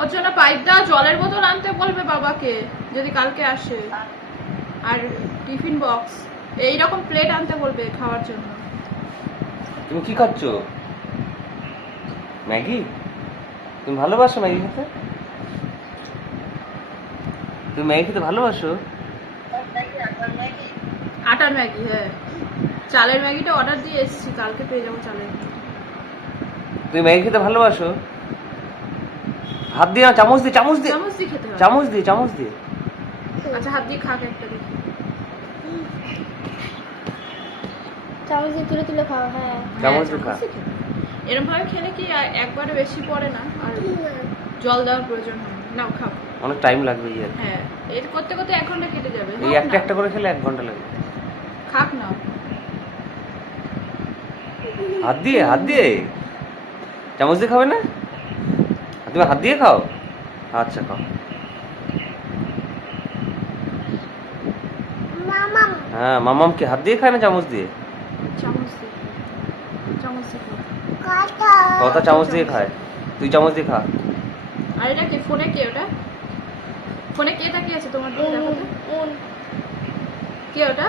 ওর জন্য পাইপ দেওয়া জলের বোতল আনতে বলবে বাবাকে যদি কালকে আসে, আর টিফিন বক্স এইরকম প্লেট আনতে বলবে খাওয়ার জন্য। তুমি কি খাচ্ছ? ম্যাগি? তুমি ভালোবাসো ম্যাগি খেতে? তুমি ম্যাগি খেতে ভালোবাসো? আটার ম্যাগি, হ্যাঁ। চালের ম্যাগিটা অর্ডার দিয়ে এসেছি, কালকে পেয়ে যাবো চালের ম্যাগি। তুমি ম্যাগি খেতে ভালোবাসো? হাত দিয়ে না, চামচ দিয়ে, চামচ দিয়ে, চামচ দিয়ে খেতে হবে। চামচ দিয়ে, চামচ দিয়ে। আচ্ছা হাত দিয়ে খাক একটা দেখি। চামচ দিয়ে তুলে তুলে খাও। হ্যাঁ, চামচ দিয়ে খা। এরকম ভাবে খেলে কি একবারে বেশি পড়ে না, আর জল দেওয়ার প্রয়োজন হয় না। নাও খাও। অনেক টাইম লাগবে ইয়ার। হ্যাঁ, এর করতে করতে 1 ঘন্টা কেটে যাবে। এই একটা একটা করে খেলে 1 ঘন্টা লাগবে। খাক নাও। হাত দিয়ে, হাত দিয়ে, চামচ দিয়ে খাবে না? তুমি হাত দিয়ে খাও? আচ্ছা খাও। মামাম হ্যাঁ, মামাম কি হাত দিয়ে খায় না চামচ দিয়ে? চামচ দিয়ে, চামচ দিয়ে খাও। কাটা কথা চামচ দিয়ে খায়। তুই চামচ দিয়ে খা। আর এটা কি ফোনে, কে ওটা? ফোনে কে তাকিয়ে আছে তোমার দিকে? দেখো তো। কে ওটা?